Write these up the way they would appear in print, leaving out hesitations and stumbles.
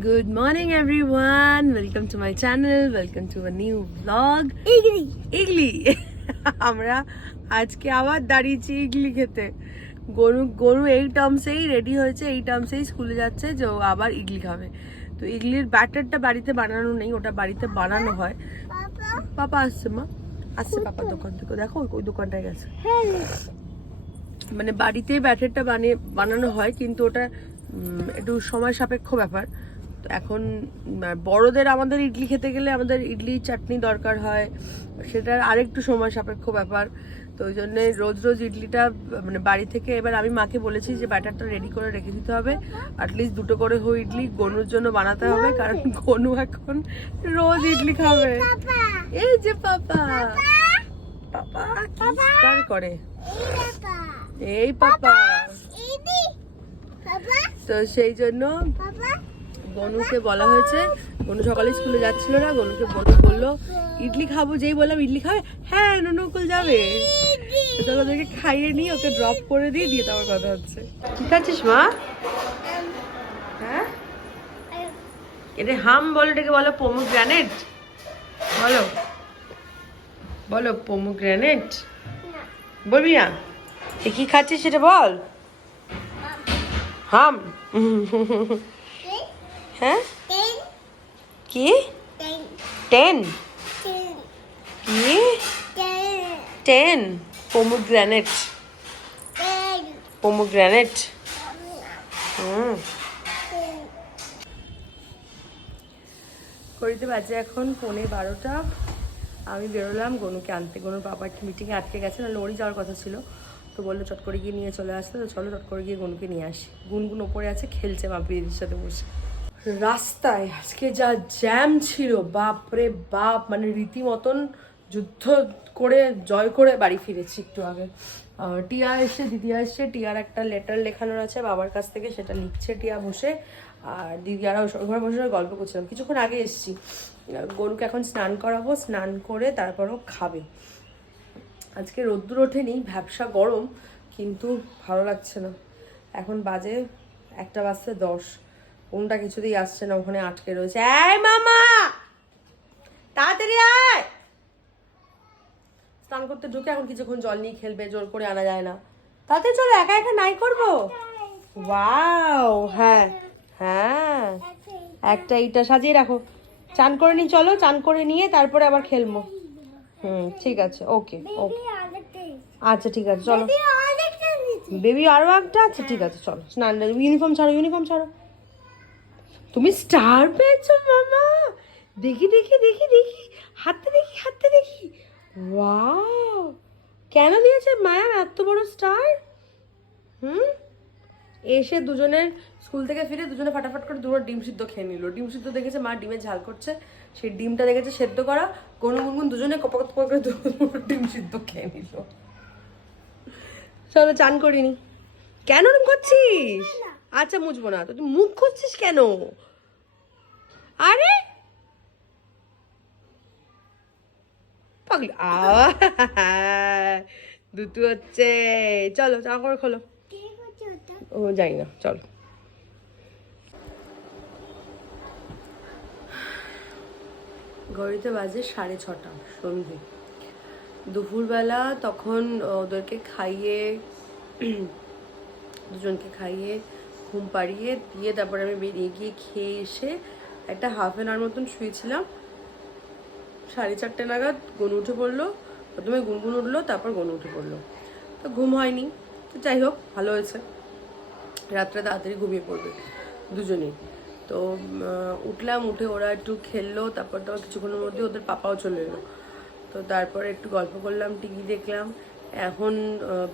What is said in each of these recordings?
Good morning everyone. Welcome to my channel. Welcome to a new vlog. ইগলি আমরা আজকে আবার দাঁড়িয়েছি ইগলি খেতে। গরু এই টার্মসেই রেডি হয়েছে, এই টার্মসেই স্কুলে যাচ্ছে যে ও আবার ইডলি খাবে। তো ইডলির ব্যাটারটা বাড়িতে বানানো নেই, ওটা বাড়িতে বানানো হয়। পাপা আসছে, মা আসছে পাপার দোকান থেকে, দেখো ওই দোকানটায় গেছে। মানে বাড়িতেই ব্যাটারটা বানানো হয়, কিন্তু ওটা একটু সময় সাপেক্ষ ব্যাপার। তো এখন বড়দের আমাদের ইডলি খেতে গেলে আমাদের ইডলি চাটনি দরকার হয়, সেটার আরেকটু সময় সাপেক্ষ ব্যাপার। তো ওই জন্যে রোজ রোজ ইডলিটা মানে বাড়ি থেকে, এবার আমি মাকে বলেছি যে ব্যাটারটা রেডি করে রেখে দিতে হবে, অ্যাটলিস্ট 2টো করে ইডলি গনুর জন্য বানাতে হবে, কারণ গনু এখন রোজ ইডলি খাবে। এই যে পাপা পাপা কি করে, এই পাপা। তো সেই জন্য গনুকে বলা হয়েছে, গনু সকালে স্কুলে যাচ্ছিল না, গনুকে বললো ইডলি খাবো, যেই বললাম ইডলি খাবে, হ্যাঁ ননুকুল যাবে, ওদেরকে খাইয়ে নিয়ে ওকে ড্রপ করে দিয়ে তো আমার কথা হচ্ছে। কি খাচ্ছিস মা? হ্যাঁ এটা হাম বলো, এটাকে বলো পোমোগ্রানেট, বলো বলো পোমোগ্রানেট, বলবি না? কি খাচ্ছিস সেটা বল। হাম হ্যাঁ কি 10 কি 10 পোমোগ্রানেট করিতে বাজে এখন 11:15। আমি বেরোলাম গনুকে আনতে, গনুর বাবা একটা মিটিংয়ে আটকে গেছে, নাহলে ওরই যাওয়ার কথা ছিল। তো বললো চট করে গিয়ে নিয়ে চলে আসতে, তো চলো চট করে গিয়ে গনুকে নিয়ে আসি। গুনগুন ওপরে আছে, খেলছে বাপিদির সাথে বসে। রাস্তায় আজকে যা জ্যাম ছিল, বাপরে বাপ, মানে রীতিমতন যুদ্ধ করে জয় করে বাড়ি ফিরেছি একটু আগে। টিয়া এসে, দিদি এসে, টিয়ার একটা লেটার লেখানোর আছে বাবার কাছ থেকে, সেটা লিখছে টিয়া বসে, আর দিদি আর ঘরে বসে গল্প করছিলাম। কিছুক্ষণ আগে এসেছি। গরুকে এখন স্নান করাবো, স্নান করে তারপরও খাবে। আজকে রোদ্দুর ওঠেনি, ভ্যাপসা গরম, কিন্তু ভালো লাগছে না। এখন বাজে 1:10। কোনটা কিছুতেই আসছে না, ওখানে আটকে রয়েছে। এই মামা তাড়াতাড়ি আয়। স্নান করতে ঢুকে এখন কিছুক্ষণ জল নিয়ে খেলবে, জোর করে আনা যায় না। তাড়াতাড়ি চলো, একা একা নাই করবো। ওয়াও, হ্যাঁ হ্যাঁ, একটা ইটা সাজিয়ে রাখো। চান করে নি, চলো চান করে নিয়ে তারপরে আবার খেলবো। ঠিক আছে, ওকে ওকে, আচ্ছা ঠিক আছে চলো। বেবি আরো একটা, আচ্ছা ঠিক আছে চলো। স্নান, ইউনিফর্ম ছাড়ো। তুমি স্টার পেয়েছো মামা, দেখি হাতে দেখি। ওয়াও, কেন দিয়েছে ম্যাম এত বড় স্টার? এসে দুজনের স্কুল থেকে ফিরে দুজনে ফাটাফাট করে দুটো ডিম সিদ্ধ খেয়ে নিল। ডিম সিদ্ধ দেখেছে মা ডিমের ঝাল করছে, সেই ডিমটা দেখেছে সেদ্ধ করা, গুনগুন দুজনে কপাকত করে দুটো ডিম সিদ্ধ খেয়ে নিল। চলো চান করিনি। কেন করছিস? আচ্ছা মুছবো না তো, তুই মুখ খুঁজছিস কেন? আরে পাগলি, দুটো হচ্ছে। চলো চা করে খোলো। ও যাই না, চলো। ঘড়িতে বাজে 6:30 সন্ধে। দুপুরবেলা তখন ওদেরকে খাইয়ে, দুজনকে খাইয়ে ঘুম পাড়িয়ে দিয়ে তারপরে আমি বেরিয়ে গিয়ে খেয়ে এসে একটা হাফ অ্যান আওয়ার মতন শুয়েছিলাম। 4:30 নাগাদ গনু উঠে পড়লো। প্রথমে গুনগুন উঠলো, তারপর গনু উঠে পড়লো। তো ঘুম হয়নি, তো যাই হোক ভালো হয়েছে, রাত্রে তাড়াতাড়ি ঘুমিয়ে পড়বে দুজনেই। তো উঠলাম, উঠে ওরা একটু খেললো, তারপর তো কিছুক্ষণের মধ্যে ওদের পাপাও চলে এলো। তো তারপরে একটু গল্প করলাম, টিভি দেখলাম। এখন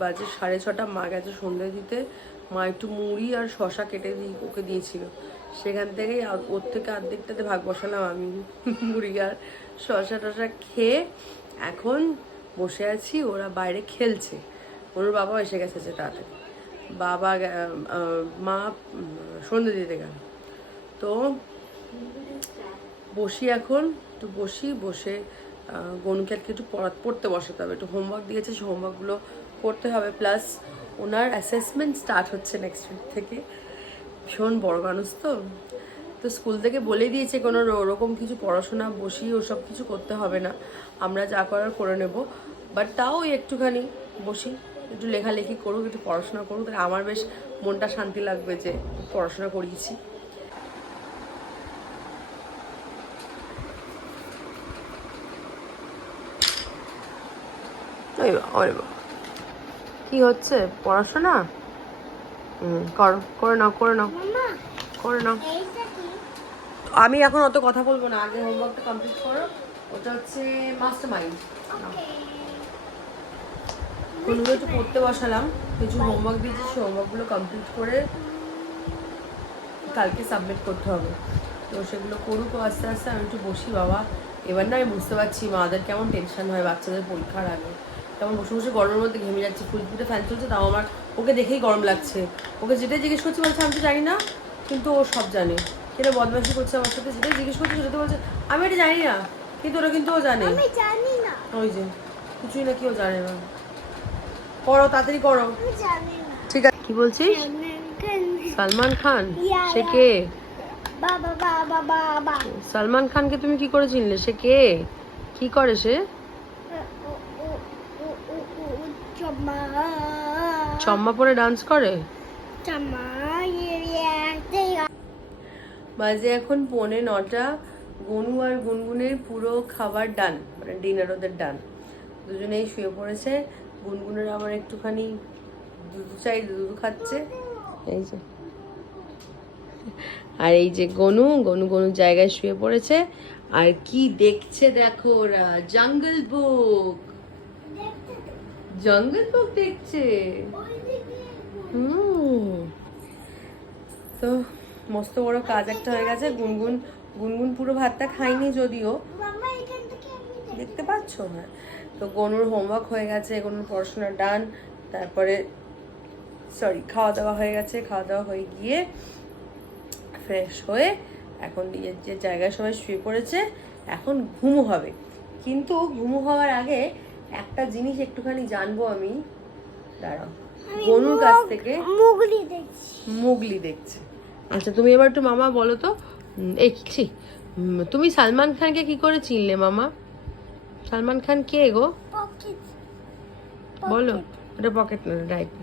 বাজে 6:30, মা গেছে সন্ধ্যে দিতে। মা একটু মুড়ি আর শশা কেটে ওকে দিয়েছিল, সেখান থেকেই ওর থেকে অর্ধেকটাতে ভাগ বসালাম আমি। মুড়ি আর শশা টশা খেয়ে এখন বসে আছি, ওরা বাইরে খেলছে। ওর বাবা এসে গেছে যে তাড়াতাড়ি, বাবা মা সন্ধ্যে দিতে গেল। তো বসি এখন, একটু বসে গনুকে আজকে একটু পড়তে বসাতে হবে, একটু হোমওয়ার্ক দিয়েছে, সেই হোমওয়ার্কগুলো করতে হবে। প্লাস ওনার অ্যাসেসমেন্ট স্টার্ট হচ্ছে নেক্সট উইক থেকে। ভীষণ বড় মানুষ তো, তো স্কুল থেকে বলে দিয়েছে কোনো ওরকম কিছু পড়াশোনা বসি ওসব কিছু করতে হবে না, আমরা যা করার করে নেব। বাট তাও একটুখানি বসি, একটু লেখালেখি করুক, একটু পড়াশোনা করুক, তাহলে আমার বেশ মনটা শান্তি লাগবে যে পড়াশোনা করিয়েছি। কি হচ্ছে? পড়াশোনা? করো, করে নাও করে নাও করে নাও। আমি এখন অত কথা বলবো না, আগে হোমওয়ার্কটা কমপ্লিট করো। ওটা হচ্ছে মাস্টার মাইন্ড। কোনগুলো একটু পড়তে বসালাম, কিছু হোমওয়ার্ক দিয়েছি, সেই হোমওয়ার্কগুলো কমপ্লিট করে কালকে সাবমিট করতে হবে। তো সেগুলো করুক আস্তে আস্তে, আমি একটু বসি। বাবা এবার না আমি বুঝতে পারছি মাদের কেমন টেনশন হয় বাচ্চাদের পরীক্ষার আগে, তেমন বসে বসে গরমের মধ্যে ঘেমে যাচ্ছে, ফুলপিটে ফ্যান চলছে, তাও আমার ওকে দেখেই গরম লাগছে। ওকে যেটাই জিজ্ঞেস করছি বলছে আমি তো জানি না, কিন্তু ও সব জানে। কেন বদমাইশি করছে আমার সাথে, যেটাই জিজ্ঞেস করছি সেটা বলছে আমি এটা জানি না, কিন্তু ওরা কিন্তু ও জানে। ওই যে কিছুই না, কি ও জানে না। করো তাড়াতাড়ি করো। ঠিক আছে, কি বলছিস? সালমান খান? সে কে? সালমান খানকে তুমি কি করে চিনলে? সে কে? কি করে সে? চম্মা পরে ডান্স করে? বাজে এখন 9:45। গনু আর গুনগুনের পুরো খাবার ডান, মানে ডিনার ওদের ডান। দুজনেই শুয়ে পড়েছে। গুনগুনের আবার একটুখানি দুধ চাই, দুধ খাচ্ছে। এই যে, আর এই যে গনু গনু গনুর জায়গায় শুয়ে পড়েছে। আর কি দেখছে দেখো ওরা, জঙ্গল বুক। জঙ্গল বুক দেখছে। তো মস্ত বড় কাজ একটা হয়ে গেছে। গুনগুন গুনগুন পুরো ভাতটা খাইনি যদিও, দেখতে পাচ্ছ? হ্যাঁ। তো গনুর হোমওয়ার্ক হয়ে গেছে, গনুর পড়াশোনা ডান। তারপরে খাওয়া দাওয়া হয়ে গেছে। খাওয়া দাওয়া হয়ে গিয়ে ফ্রেশ হয়ে এখন নিজের যে জায়গায় সবাই শুয়ে পড়েছে, এখন ঘুমো হবে। কিন্তু ঘুমো হওয়ার আগে একটা জিনিস একটুখানি জানবো আমি। দাঁড়াও, গনুর কাছ থেকে। মুগলি দেখছে। আচ্ছা তুমি এবার একটু মামা বলো তো, এই কি তুমি সালমান খানকে কি করে চিনলে মামা? সালমান খান কে গো? বলো। ওটা পকেট না, ডাইপে।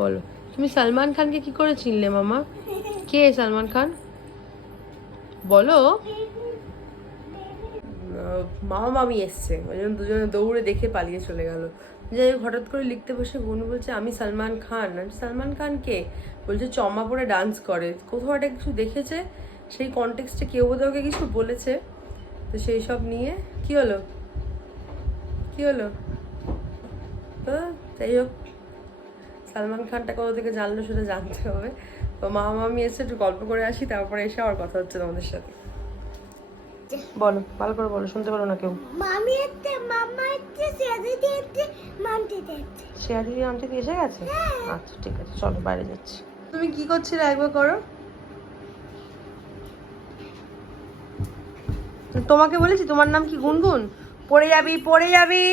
বলো তুমি সালমান খানকে কি করে চিনলে মামা? কে সালমান খান বলো। মামা মামি এসছে, ওই জন্য দুজনে দৌড়ে দেখে পালিয়ে চলে গেল। যাই হোক, হঠাৎ করে লিখতে বসে গনু বলছে আমি সালমান খান। সালমান খান কে? বলছে চম্মা পরে ডান্স করে। কোথাও একটা কিছু দেখেছে, সেই কনটেক্সটে কেউ বোধহয় ওকে কিছু বলেছে। তো সেই সব নিয়ে কি হলো কি হলো তো যাই হোক, সালমান খানটা কোথা থেকে জানলো সেটা জানতে হবে। তো মামা মামি এসে একটু গল্প করে আসি, তারপরে এসে আবার কথা হচ্ছে তোমাদের সাথে। বলো, ভালো করে বলো, শুনতে পারো না কেউ। শেয়াদি আন্টি এসে গেছে? আচ্ছা ঠিক আছে, চলো বাইরে যাচ্ছি। তুমি কি করছিলে একবার করো। তোমাকে বলেছি তোমার নাম কি? গুনগুন। পড়ে যাবি পড়ে যাবি।